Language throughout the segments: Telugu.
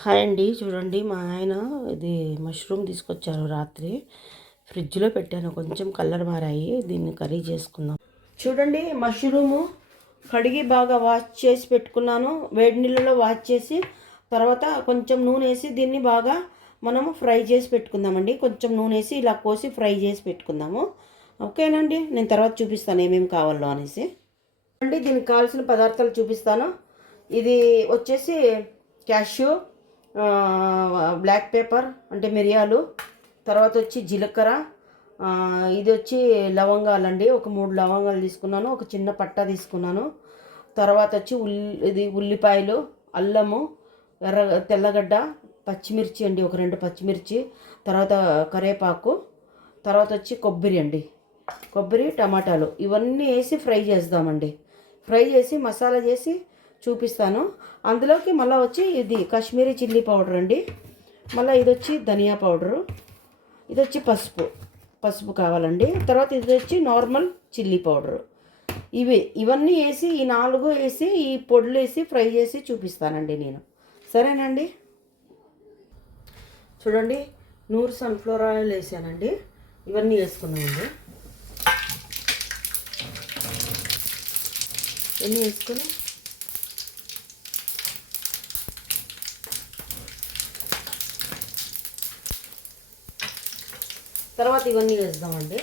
హాయ్ అండి. చూడండి మా ఆయన ఇది మష్రూమ్ తీసుకొచ్చారు రాత్రి. ఫ్రిడ్జ్లో పెట్టాను, కొంచెం కలర్ మారాయి. దీన్ని కర్రీ చేసుకుందాం. చూడండి, మష్రూము కడిగి బాగా వాష్ చేసి పెట్టుకున్నాను. వేడి నీళ్ళలో వాష్ చేసి తర్వాత కొంచెం నూనె వేసి దీన్ని బాగా మనము ఫ్రై చేసి పెట్టుకుందామండి. కొంచెం నూనె వేసి ఇలా కోసి ఫ్రై చేసి పెట్టుకుందాము. ఓకేనండి, నేను తర్వాత చూపిస్తాను ఏమేమి కావాలో అనేసి. అండి, దీనికి కావాల్సిన పదార్థాలు చూపిస్తాను. ఇది వచ్చేసి క్యాష్యూ, బ్లాక్ పేపర్ అంటే మిరియాలు, తర్వాత వచ్చి జీలకర్ర, ఇది వచ్చి లవంగాలండి. ఒక 3 లవంగాలు తీసుకున్నాను, ఒక చిన్న పట్ట తీసుకున్నాను. తర్వాత వచ్చి ఇది ఉల్లిపాయలు, అల్లము, తెల్లగడ్డ, పచ్చిమిర్చి అండి, ఒక 2 పచ్చిమిర్చి, తర్వాత కరివేపాకు, తర్వాత వచ్చి కొబ్బరి అండి, కొబ్బరి, టమాటాలు ఇవన్నీ వేసి ఫ్రై చేద్దామండి. ఫ్రై చేసి మసాలా చేసి చూపిస్తాను. అందులోకి మళ్ళీ వచ్చి ఇది కాశ్మీరీ చిల్లీ పౌడర్ అండి, మళ్ళీ ఇది వచ్చి ధనియా పౌడరు, ఇది వచ్చి పసుపు కావాలండి. తర్వాత ఇది వచ్చి నార్మల్ చిల్లీ పౌడరు. ఇవన్నీ వేసి ఈ 4 వేసి ఈ పొడులు వేసి ఫ్రై చేసి చూపిస్తానండి నేను. సరేనండి. చూడండి, 100 సన్ఫ్లవర్ ఆయిల్ వేసానండి. ఇవన్నీ వేసుకున్నామండి. ఇవన్నీ వేసుకొని తర్వాత ఇవన్నీ వేద్దామండి.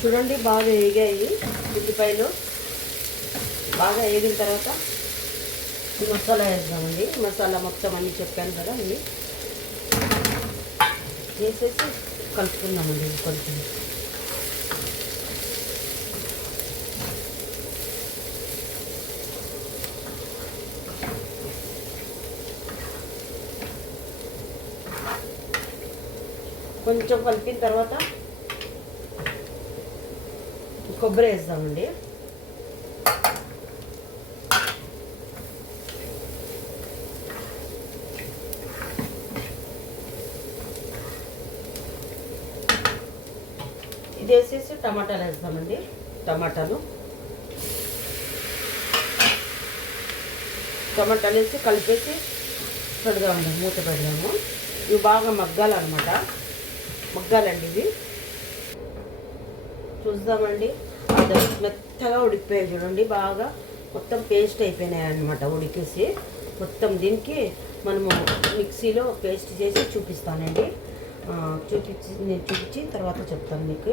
చూడండి, బాగా వేగాయి ఉల్లిపాయలు. బాగా వేగిన తర్వాత మసాలా వేద్దామండి. మసాలా మొత్తం అన్నీ చెప్పాను కదా, అన్నీ వేసేసి కలుపుకుందామండి. కొంచెం కొంచెం కలిపిన తర్వాత కొబ్బరి వేద్దామండి. ఇది వేసేసి టమాటాలు వేస్తామండి. టమాటాలు వేసి కలిపేసి పెడదామండి, మూత పెడదాము. ఇవి బాగా మగ్గాలండి. ఇవి చూద్దామండి. అది మెత్తగా ఉడికిపోయాయి చూడండి, బాగా మొత్తం పేస్ట్ అయిపోయినాయి అన్నమాట. ఉడికేసి మొత్తం దీనికి మనము మిక్సీలో పేస్ట్ చేసి చూపిస్తానండి. నేను చూపించి తర్వాత చెప్తాను మీకు.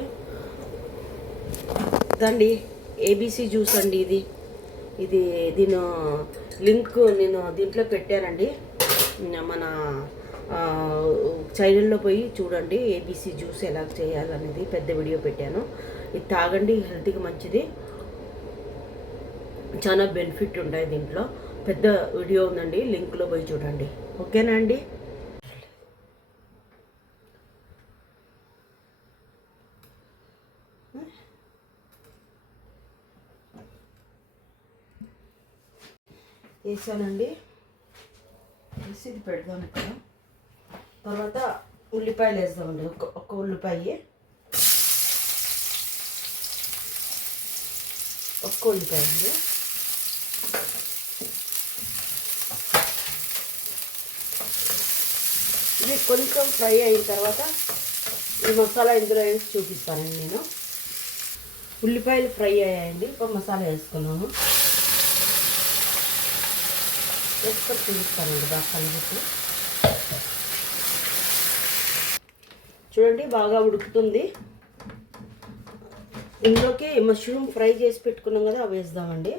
ఇదండి ఏబీసీ జ్యూస్ అండి. ఇది దీని లింక్ నేను దీంట్లో పెట్టానండి. మన ఛానల్లో పోయి చూడండి, ఏబీసీ జ్యూస్ ఎలా చేయాలనేది పెద్ద వీడియో పెట్టాను. ఇది తాగండి, హెల్త్కి మంచిది, చాలా బెనిఫిట్ ఉంటాయి దీంట్లో. పెద్ద వీడియో ఉందండి, లింక్లో పోయి చూడండి. ఓకేనా అండి. వేసానండి, వేసి ఇది పెడదాం ఇక్కడ. తర్వాత ఉల్లిపాయలు వేద్దామండి. ఒక్క ఉల్లిపాయ, అండి. ఇది కొంచెం ఫ్రై అయిన తర్వాత ఈ మసాలా ఇందులో వేసి చూపిస్తానండి నేను. ఉల్లిపాయలు ఫ్రై అయ్యాయండి, ఇప్పుడు మసాలా వేసుకున్నాము. వేసుకొని చూపిస్తానండి బాగా కలిపి. చూడండి, బాగా ఉడుకుతుంది. ఇందులోకి మష్రూమ్ ఫ్రై చేసి పెట్టుకున్నాం కదా, అవి వేద్దామండి.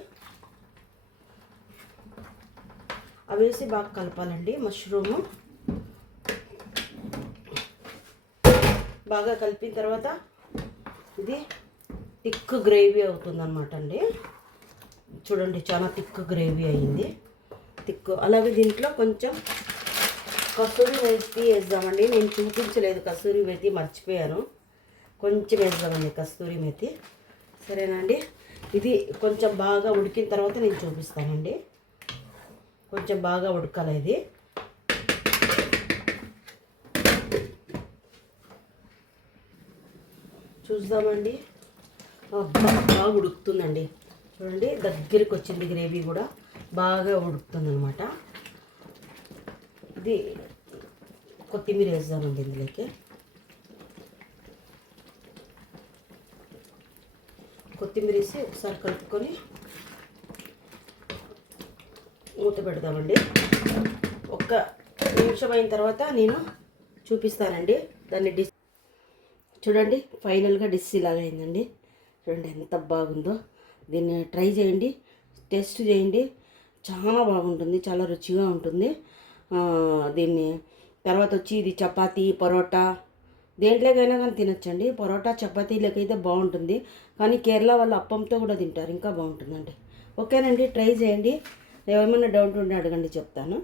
అవి వేసి బాగా కలపాలండి. మష్రూము బాగా కలిపిన తర్వాత ఇది థిక్ గ్రేవీ అవుతుంది అన్నమాట అండి. చూడండి, చాలా థిక్ గ్రేవీ అయింది. అలాగే దీంట్లో కొంచెం కస్తూరి మెతి వేద్దామండి. నేను చూపించలేదు కస్తూరి మెతి, మర్చిపోయాను. కొంచెం వేద్దామండి కస్తూరి మెతి. సరేనండి. ఇది కొంచెం బాగా ఉడికిన తర్వాత నేను చూపిస్తానండి. కొంచెం బాగా ఉడకాలి ఇది. చూద్దామండి. బాగా ఉడుకుతుందండి. చూడండి, దగ్గరికి వచ్చింది గ్రేవీ కూడా బాగా ఉడుకుతుందనమాట. ఇది కొత్తిమీర వేద్దామండి ఇందులోకి. కొత్తిమీర వేసి ఒకసారి కలుపుకొని మూత పెడదామండి. ఒక్క నిమిషం అయిన తర్వాత నేను చూపిస్తానండి దాన్ని. చూడండి, ఫైనల్గా డిష్ ఇలాగ అయిందండి. చూడండి ఎంత బాగుందో. దీన్ని ట్రై చేయండి, టేస్ట్ చేయండి. చాలా బాగుంటుంది, చాలా రుచిగా ఉంటుంది. దీన్ని తర్వాత వచ్చి ఇది చపాతీ, పరోటా దేంట్లోకైనా కానీ తినొచ్చండి. పరోటా చపాతీలకైతే బాగుంటుంది, కానీ కేరళ వాళ్ళు అప్పంతో కూడా తింటారు, ఇంకా బాగుంటుందండి. ఓకేనండి, ట్రై చేయండి. ఏమైనా డౌట్ ఉంటే అడగండి, చెప్తాను.